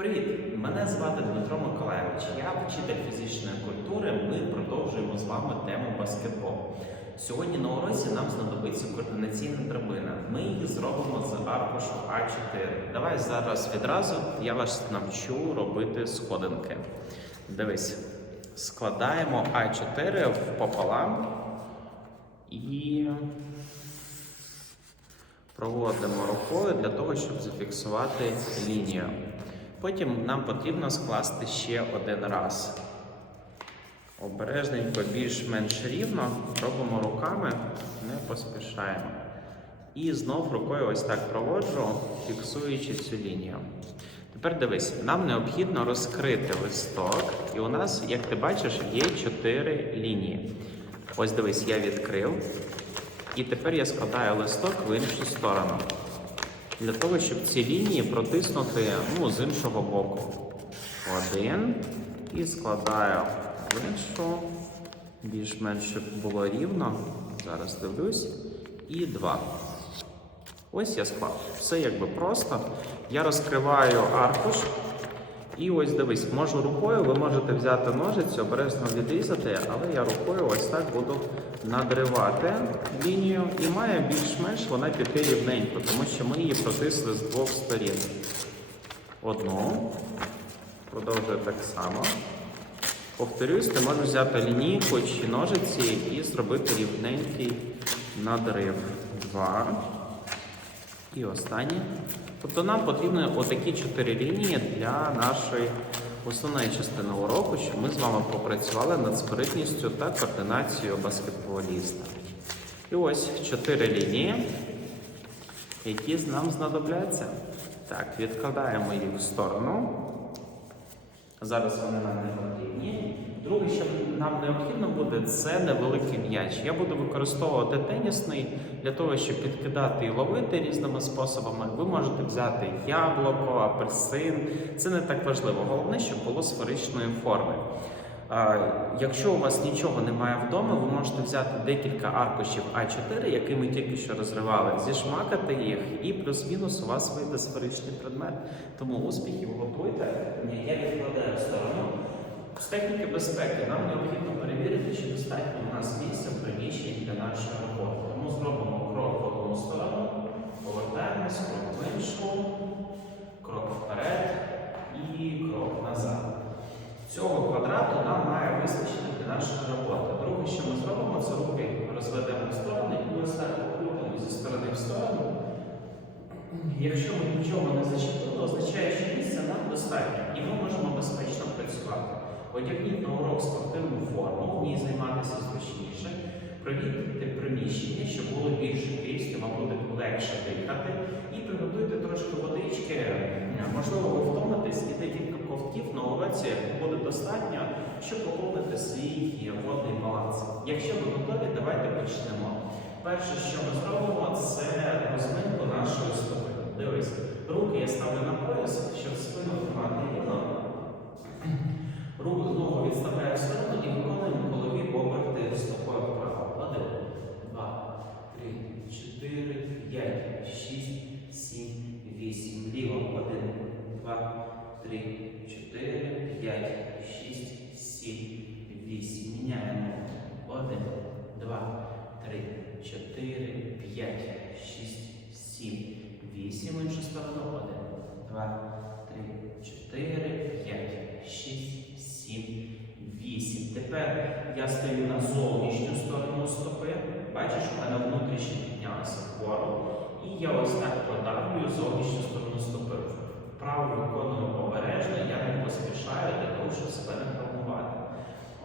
Привіт! Мене звати Дмитро Миколаєвич. Я вчитель фізичної культури. Ми продовжуємо з вами тему баскетбол. Сьогодні на уроці нам знадобиться координаційна драбина. Ми її зробимо з аркушу А4. Давай зараз відразу я вас навчу робити сходинки. Дивись, складаємо А4 пополам і проводимо рукою для того, щоб зафіксувати лінію. Потім нам потрібно скласти ще один раз. Обережненько, більш-менш рівно, робимо руками, не поспішаємо. І знов рукою ось так проводжу, фіксуючи цю лінію. Тепер дивись, нам необхідно розкрити листок, і у нас, як ти бачиш, є чотири лінії. Ось дивись, я відкрив. І тепер я складаю листок в іншу сторону. Для того, щоб ці лінії протиснути ну, з іншого боку. Один. І складаю в іншу. Більш-менш щоб було рівно. Зараз дивлюсь. І два. Ось я склав. Все якби просто. Я розкриваю аркуш. І ось дивись, можу рукою, ви можете взяти ножиці, обережно відрізати, але я рукою ось так буду надривати лінію і має більш-менш вона піти рівненько, тому що ми її протисли з двох сторін. Одну, продовжую так само. Повторюсь, ти можеш взяти лінійку чи ножиці і зробити рівненький надрив. Два. І останнє. Тобто нам потрібні отакі чотири лінії для нашої основної частини уроку, щоб ми з вами попрацювали над спритністю та координацією баскетболіста. І ось чотири лінії, які нам знадобляться. Так, відкладаємо їх в сторону. Зараз вони нам не потрібні. Друге, що нам необхідно буде, це невеликий м'яч. Я буду використовувати тенісний для того, щоб підкидати і ловити різними способами. Ви можете взяти яблуко, апельсин. Це не так важливо. Головне, щоб було сферичної форми. Якщо у вас нічого немає вдома, ви можете взяти декілька аркушів А4, які ми тільки що розривали, зішмакати їх, і плюс-мінус у вас вийде сферичний предмет. Тому успіхів готуйте. Я відкладаю в сторону. З техніки безпеки нам необхідно перевірити, чи достатньо у нас місця в приміщенні для нашої роботи. Тому зробимо крок в одну сторону, повертаємось, крок в іншу, крок вперед і крок назад. Цього квадрату нам має вистачити для нашої роботи. Друге, що ми зробимо, це руки розведемо в сторони і ось так покрутимо зі сторони в сторону. Якщо ми нічого не зачепили, означає, що місця нам достатньо, і ми можемо безпечно працювати. Одягніть на урок спортивну форму, в ній займатися зручніше, провідайте приміщення, щоб було більше київське, вам буде легше дихати, і приготуйте трошки водички. Можливо, ви втомитесь і декілька ковтків на уроці буде достатньо, щоб поповнити свій водний баланс. Якщо ви готові, давайте почнемо. Перше, що ми зробимо, це розминку нашої стопи. Дивись, руки я ставлю на пояс, щоб спину тримати рівно. Руку ногу відставляю в сторону і виконуємо голові оберти стопою вправо. Один, два, три, чотири, п'ять, шість, сім, вісім. Ліво. Один, два, три, чотири, п'ять, шість, сім, вісім. Міняємо. Один, два, три, чотири, п'ять, шість, сім, вісім. Іншу сторону. Один, два, три, чотири, п'ять. Тепер я стою на зовнішню сторону стопи. Бачиш, у мене внутрішнє піднялося вгору. І я ось так продавлюю зовнішню сторону стопи. Вправо виконую обережно, я не поспішаю для того, щоб себе не травмувати.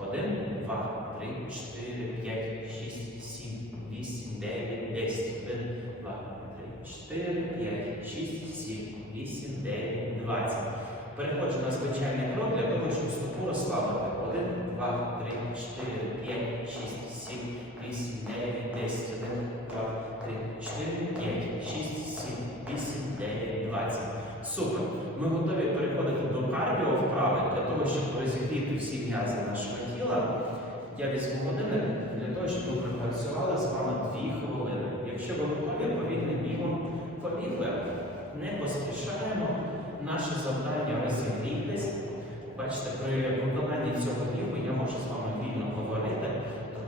Один, два, три, чотири, п'ять, шість, сім, вісім, дев'ять, десять. Один, два, три, чотири, п'ять, шість, сім, вісім, дев'ять, двадцять. Переходжу на звичайний крок для того, щоб стопу розслабити. Один, два, три, чотири, п'ять, шість, сім, вісім, дев'ять, десять. Один, два, три, чотири, п'ять, шість, сім, вісім, дев'ять, двадцять. Супер. Ми готові переходити до кардіо вправи для того, щоб розігріти всі м'язи нашого тіла. Я візьму години для того, щоб ми пропрацювали з вами дві хвилини. Якщо ви готові, повільним бігом побігли. Не поспішаємо, наше завдання розігрітись. Бачите, при виконанні цього бігу я можу з вами вільно говорити,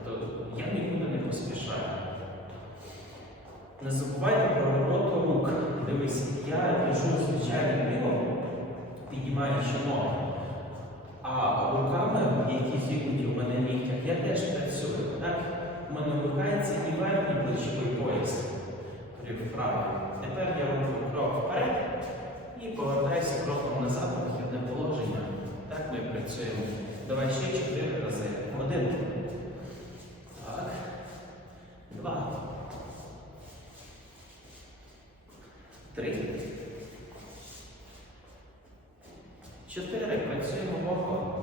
тобто я нікуди не поспішаю. Не забувайте про роботу рук. Дивись, я біжу звичайним бігом, піднімаючи ноги. А руками, які зігнуті у мене в ліктях, я теж працюю. Так? У мене вмикається і верхній плечовий пояс. Вправо. Тепер я роблю крок вперед і повертаюся кроком назад у вихідне положення. Так ми працюємо. Давай ще чотири рази. Один. Так. Два. Три. Чотири. Працюємо боком.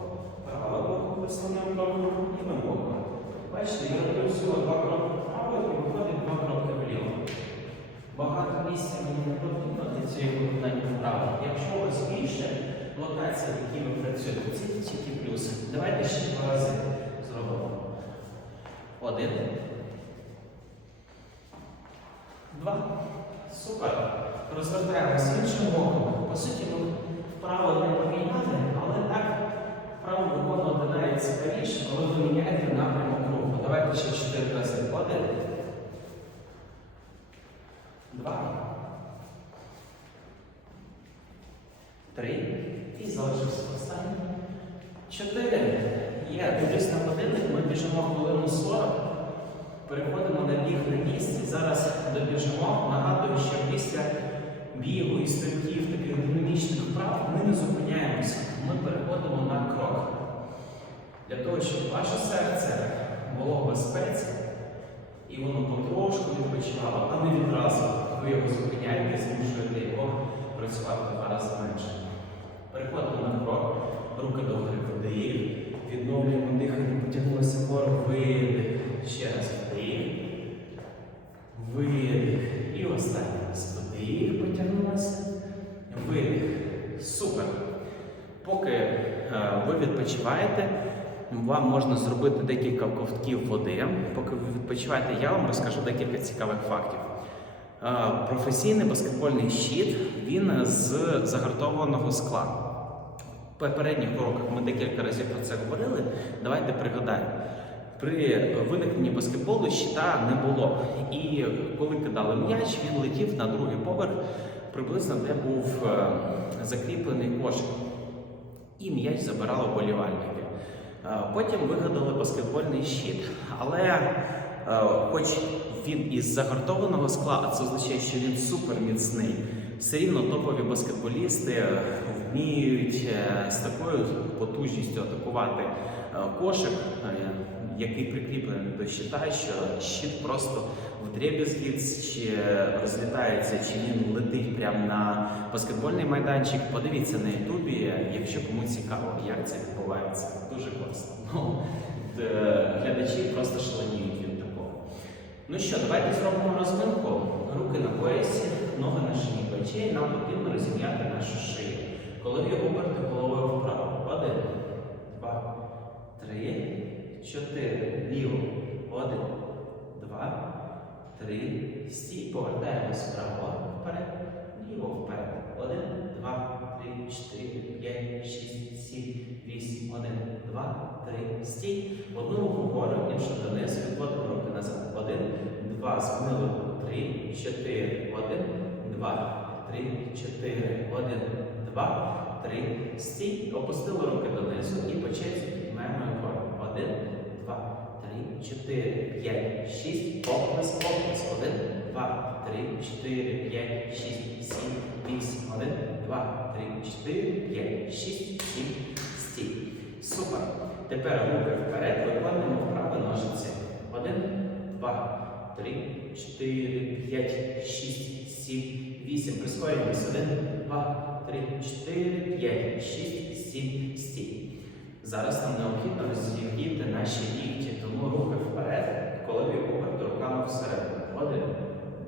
Праве боку висунемо кроком, лівим боком. Бачите, я роблю всього два кроки вправо і виходить два кроки вліво. Багато місця мені не потрібно для цієї виконання вправи. Якщо у вас більше локацій, які ви працюєте, це тільки. Давайте ще два рази зробимо. Один. Два. Супер. Розвертаємося іншим боком. По суті, ми вправо не поміняли, але так вправо виконувати навіть цікавіше, коли ви міняєте напрямок руху. Давайте ще чотири рази. Один. Два. Три. І залишився останній. Чотири. Є. Дивлюсь на годинник, ми біжимо хвилину 40. Переходимо на біг на місці. Зараз добіжимо. Нагадую, що після бігу і стрибків таких динамічних вправ ми не зупиняємося. Ми переходимо на крок. Для того, щоб ваше серце було в безпеці і воно потрошку відпочивало, а не відразу ви його зупиняєте, змушуєте його працювати в менше. Переходимо на крок, руки до гори вдих, відновлюємо дихання, потягнулися вгору, видих. Ще раз вдих, видих. І останній раз вдих, потягнулися, видих. Супер. Поки е, ви відпочиваєте, вам можна зробити декілька ковтків води. Поки ви відпочиваєте, я вам розкажу декілька цікавих фактів. Е, Професійний баскетбольний щит він з загартованого скла. Попередніх уроках ми декілька разів про це говорили. Давайте пригадаємо. При виникненні баскетболу щита не було. І коли кидали м'яч, він летів на другий поверх, приблизно де був е, закріплений кошик. І м'яч забирали болівальники. Е, Потім вигадали баскетбольний щит. Але е, хоч він із загартованого скла, а це означає, що він супер міцний. Все рівно топові баскетболісти вміють е, з такою потужністю атакувати е, кошик, е, який прикріплений до щита, що щит просто вдребезги чи розлітається, чи він летить прямо на баскетбольний майданчик. Подивіться на Ютубі, якщо кому цікаво, як це відбувається. Дуже класно. Ну, глядачі просто шаленіють від такого. Ну що, давайте зробимо розминку. Руки на поясі, ноги на шині плечей. Нам потрібно розім'яти нашу шию. Коли ви оберте головою вправо. Один, два, три, чотири. Ліво. Один, два, три. Стій. Повертаємось вправо. Вперед. Ліво вперед. Один, два, три, чотири, п'ять, шість, сім, вісім. Один, два, три. Стій. Одну руку вгору, іншу донизу. Відводимо руки назад. Один, два. Змінили. Три, чотири. Один, два, три, чотири. Один, два, три. Стій. Опустили руки донизу і по черзі піднімаємо вгору. Один, два, три, чотири, п'ять, шість. Оплес, оплес. Один, два, три, чотири, п'ять, шість, сім, вісім. Один, два, три, чотири, п'ять, шість, сім. Стій. Супер. Тепер руки вперед, виконуємо вправи ножиці. Один, два, три, чотири, п'ять, шість, сім, вісім. Прискорюємось. Один, два, три, чотири, п'ять, шість, сім, стій. Зараз нам необхідно розігріти наші лікті, тому руки вперед, коли ви руками всередину. Один,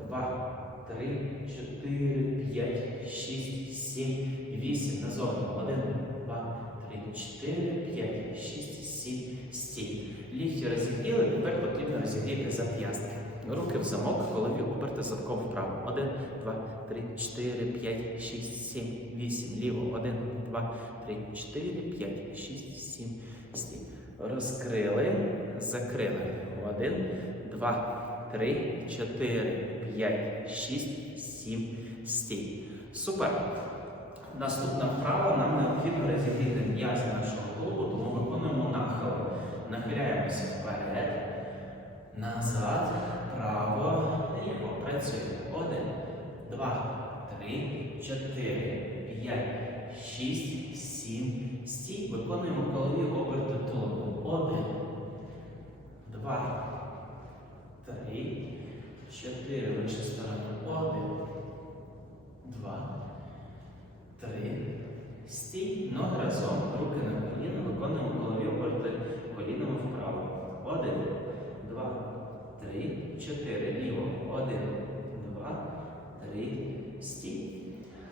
два, три, чотири, п'ять, шість, сім, вісім. Назовні. Один, два, три, чотири, п'ять, шість, сім, стій. Лікті розігріли, тепер потрібно розігріти зап'ястки. Руки в замок, голові оберти задком вправо. Один, два, три, чотири, п'ять, шість, сім, вісім. Ліво. Один, два, три, чотири, п'ять, шість, сім, сім. Розкрили, закрили. Один, два, три, чотири, п'ять, шість, сім, стій. Супер. Наступна вправа нам необхідно розігріти м'язи нашого клубу, тому виконуємо нахил. Нахиляємося вперед, назад, право, ліво. Працюємо. Один, два, три, чотири, п'ять, шість, сім. Стій. Виконуємо голові оберти тулубом. Один, два, три, чотири. Іншу сторону. Один, два. Три. Стій. Ноги разом. Руки на коліна. Виконуємо голові оберти колінами вправо. Один, два, три, чотири. Ліво. Один, два, три. Стій.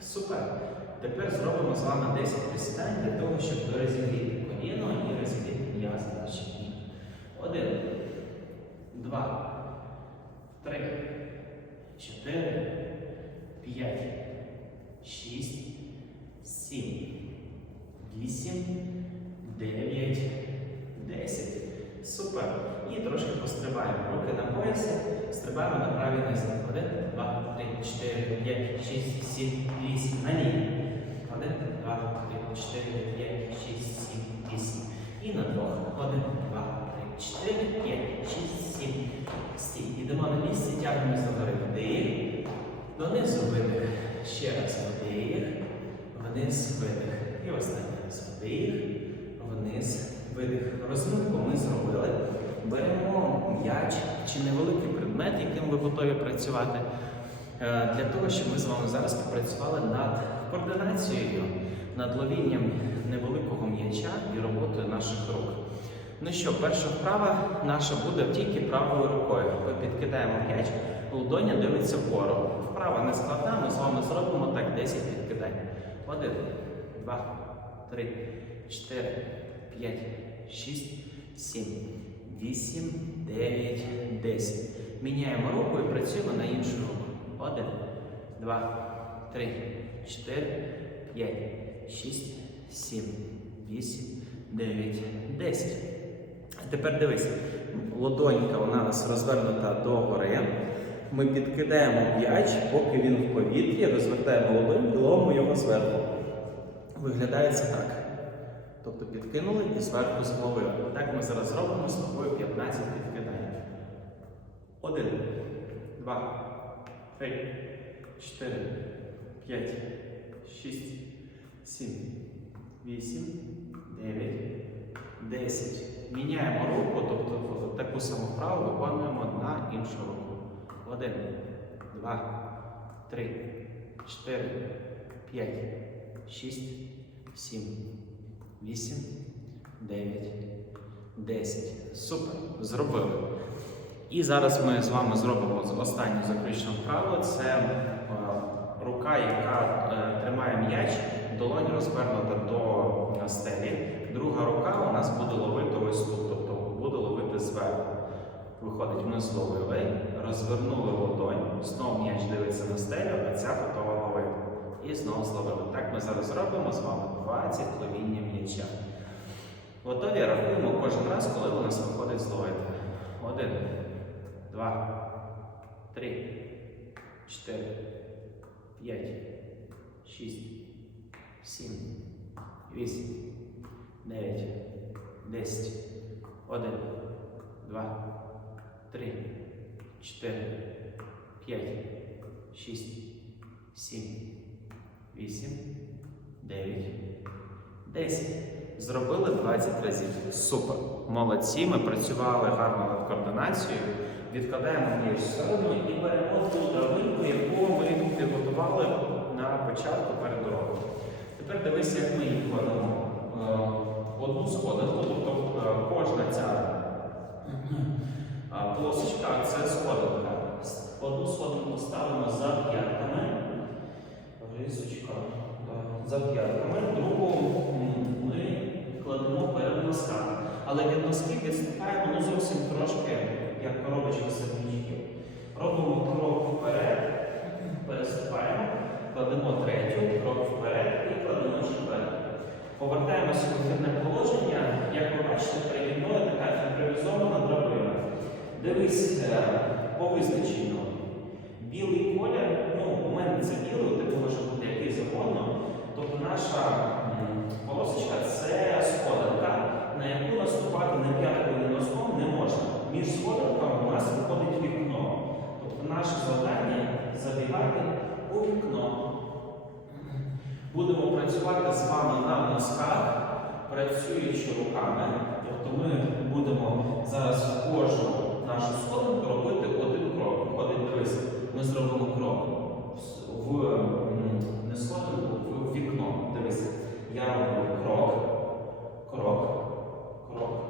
Супер. Тепер зробимо з вами 10 присідань для того, щоб розігріти коліно і розігріти м'язи наші ніг. Один, два, три, чотири, п'ять, шість, сім, вісім, дев'ять, десять. Супер. І трошки пострибаємо. Руки на поясі, стрибаємо на правій нозі. Один, два, три, чотири, п'ять, шість, сім, вісім. На лінії. Один, два, три, чотири, п'ять, шість, сім, вісім. І на двох. Один, два, три, чотири, п'ять, шість, сім. Стій. Ідемо на місці, тягнемося до. Вдих. Донизу видих. Ще раз вдих. Вниз видих. І останній раз вдих. Вниз видих. Розминку ми зробили. Беремо м'яч чи невеликий предмет, яким ви готові працювати. е, Для того, щоб ми з вами зараз попрацювали над координацією, над ловінням невеликого м'яча і роботою наших рук. Ну що, перша вправа наша буде тільки правою рукою. Ми підкидаємо м'яч, ладоня дивиться вгору. Вправа не складна, ми з вами зробимо так 10 підкидань. Один, два, три, чотири, п'ять, шість, сім, вісім, дев'ять, десять. Міняємо руку і працюємо на іншу руку. Один, два, три, чотири, п'ять, шість, сім, вісім, дев'ять, десять. А Тепер дивись, ладонька у нас розвернута догори. Ми підкидаємо м'яч, поки він в повітрі, розвертаємо ладонь і його зверху. Виглядає це так. Тобто підкинули і зверху зловили. Так ми зараз зробимо з тобою 15 підкидань. Один, два, три, чотири, п'ять, шість, сім, вісім, дев'ять, десять. Міняємо руку, тобто таку саму вправу виконуємо на іншу руку. Один, два, три, чотири, п'ять, шість, сім, вісім, дев'ять, десять. Супер. Зробили. І зараз ми з вами зробимо з- останню заключну вправу. Це е, рука, яка е, тримає м'яч, долонь розвернута до е, стелі. Друга рука у нас буде ловити ось тут, тобто буде ловити зверху. Виходить, ми зловили, розвернули ладонь, знову м'яч дивиться на стелю, а ця готова ловити. І знову зловили. Так ми зараз робимо з вами 20 ловіння м'яча. Готові рахуємо кожен раз, коли у нас виходить зловити. Один, два, три, чотири, п'ять, шість, сім, вісім, дев'ять, десять. Один, два, три, чотири, п'ять, шість, сім, вісім, дев'ять, десять. Зробили 20 разів. Супер. Молодці. Ми працювали гарно над координацією. Відкладаємо в сторону і беремо ту травинку, яку ми підготували на початку перед уроком. Тепер дивись, як ми їх кладемо. Е, Одну сходинку, тобто е, кожна ця а, полосочка це сходинка. Одну сходинку ставимо за п'ятками. Рисочка. За п'ятками. Другу але від носки відступаємо ну, зовсім трошки, як коробочка садничків. Робимо крок вперед, переступаємо, кладемо третю, крок вперед і кладемо четверту. Повертаємося в вихідне положення, як ви бачите, переді мною така імпровізована драбина. Дивись е, по визначенню. Білий колір, ну, у мене це білий, ти може бути який завгодно. Тобто наша полосочка це сходинка на яку наступати на п'яткою і носком не можна. Між сходинками у нас виходить вікно. Тобто наше завдання забігати у вікно. Будемо працювати з вами на носках, працюючи руками. Тобто ми будемо зараз кожну нашу сходинку робити один крок. Виходить, дивись, ми зробимо крок в, не сходинку, в вікно. Дивись, я роблю крок, крок, крок.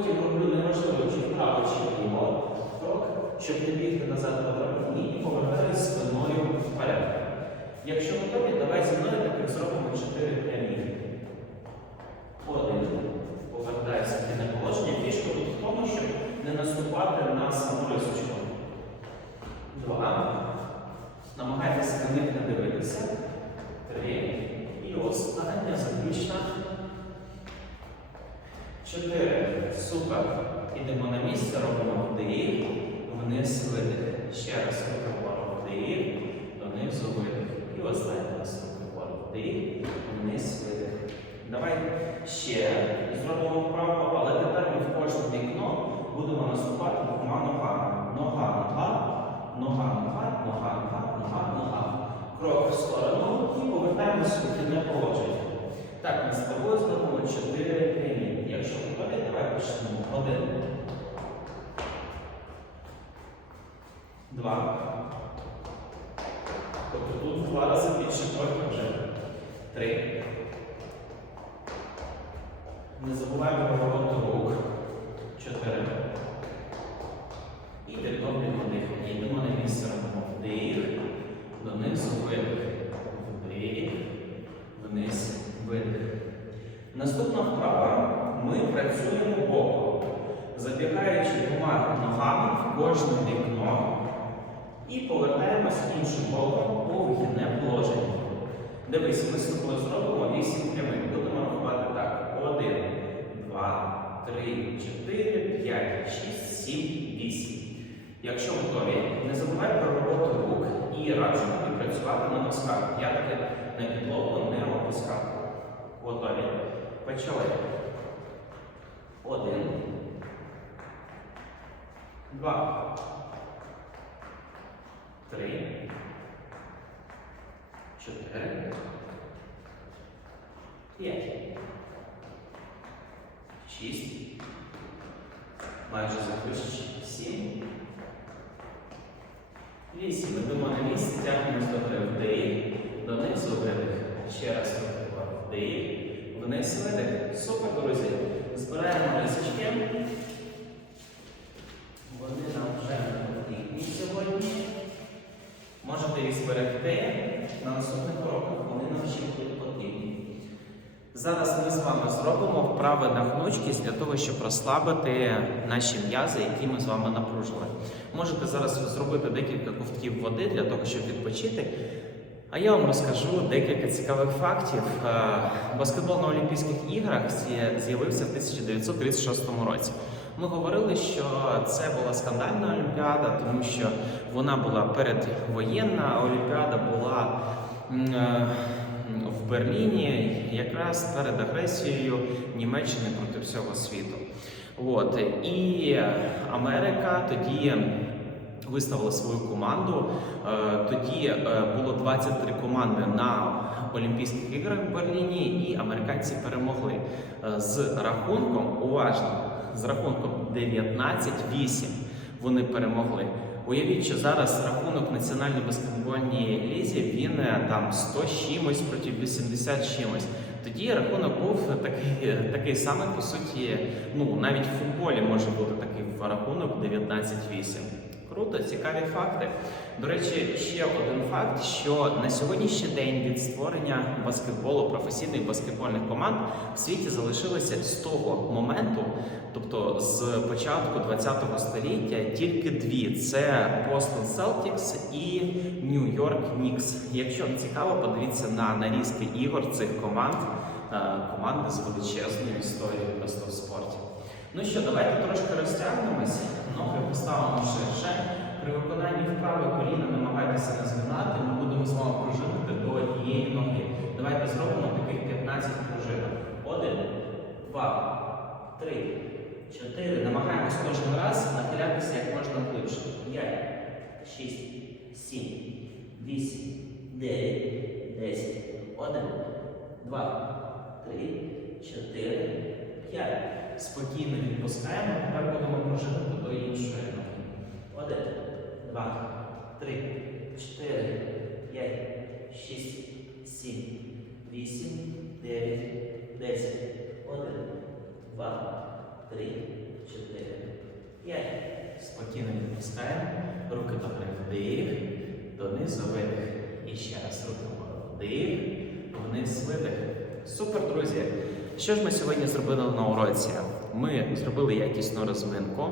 Потім роблю неважливо, чи вправо, чи вліво, крок, щоб не бігти назад по драбині і повертаюсь спиною вперед. Якщо готові, давай зі мною таких зробимо 4 прямі. Один. Повертайся в кінне положення. Фішка тут в тому, щоб не наступати на саму рисочку. Два. Намагайтеся на них не дивитися. Три. І остання заключна. Чотири. Супер. Ідемо на місце, робимо вдих, вниз видих. Ще раз робимо вдих, донизу видих. І останній раз робимо вдих, вниз видих. Давай ще зробимо вправо, але тепер ми в кожне вікно будемо наступати двома ногами. Нога, нога, нога, нога, нога, нога, нога, нога. Крок в сторону і повертаємося в кінне положення. Так, ми з тобою зробимо 4 прямі. Якщо готові, давай почнемо. Один. Два. Тобто тут в два рази більше трохи вже. Три. Не забуваємо про роботу рук. Чотири. І відновлюємо дихання. Йдемо на місце, робимо вдих, донизу видих. Вдих, вниз, видих. Наступна вправа. Ми працюємо боком, забігаючи двома ногами в кожне вікно і повертаємось іншим боком у вихідне положення. Дивись, ми з тобою зробимо 8 прямих. Будемо рахувати так. 1, 2, 3, 4, 5, 6, 7, 8. Якщо готові, не забувай про роботу рук і раджу тобі працювати на носках. Я таки на підлогу не опускав. Готові? Почали. Один. Два. Три. Чотири. П'ять. Шість. Майже закришечі. Сім. Вісім. Йдемо на місце, тягнемо до вдих. Донизу видих. Ще раз вдих. Вниз видих. Супер, друзі. Збираємо рисочки. Вони нам вже не потрібні сьогодні. Можете їх зберегти на наступних уроках, вони нам ще будуть потрібні. Зараз ми з вами зробимо вправи на гнучкість для того, щоб розслабити наші м'язи, які ми з вами напружили. Можете зараз зробити декілька ковтків води для того, щоб відпочити. А я вам розкажу декілька цікавих фактів. Е, Баскетбол на Олімпійських іграх з'явився в 1936 році. Ми говорили, що це була скандальна олімпіада, тому що вона була передвоєнна, олімпіада була е, в Берліні якраз перед агресією Німеччини проти всього світу. От. І Америка тоді виставила свою команду. Е, Тоді е, було 23 команди на Олімпійських іграх в Берліні, і американці перемогли з рахунком, уважно, з рахунком 19-8 вони перемогли. Уявіть, що зараз рахунок національної баскетбольній лізі він е, там 100 з чимось проти 80 чимось. Тоді рахунок був такий, такий самий, по суті, ну навіть в футболі може бути такий рахунок 19-8. Круто, цікаві факти. До речі, ще один факт: що на сьогоднішній день від створення баскетболу професійних баскетбольних команд в світі залишилося з того моменту, тобто з початку 20-го століття, тільки дві: це Boston Celtics і New York Knicks. Якщо вам цікаво, подивіться на нарізки ігор цих команд, е, команди з величезною історією просто в спорті. Ну що, давайте трошки розтягнемось, ноги поставимо ширше. При виконанні вправи коліна намагайтеся не згинати. Ми будемо з вами пружинити до однієї ноги. Давайте зробимо таких 15 пружинок. Один, два, три, чотири. Намагаємось кожен раз нахилятися як можна глибше. П'ять, шість, сім, вісім, дев'ять, десять. Один, два, три, чотири, п'ять. Спокійно відпускаємо. Тепер будемо пружинити до іншої ноги. Один, два, три, чотири, п'ять, шість, сім, вісім, дев'ять, десять. Один, два, три, чотири, п'ять. Спокійно відпускаємо. Руки добре вдих, донизу видих. І ще раз руки. Вдих, вниз видих. Супер, друзі! Що ж ми сьогодні зробили на уроці? Ми зробили якісну розминку.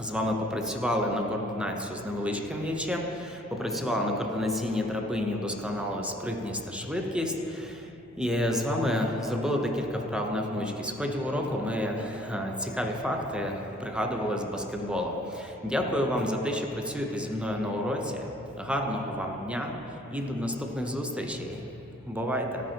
З вами попрацювали на координацію з невеличким м'ячем, попрацювали на координаційній драбині, вдосконалили спритність та швидкість. І з вами зробили декілька вправ на гнучкість. В ході уроку ми е, цікаві факти пригадували з баскетболу. Дякую вам за те, що працюєте зі мною на уроці. Гарного вам дня і до наступних зустрічей. Бувайте!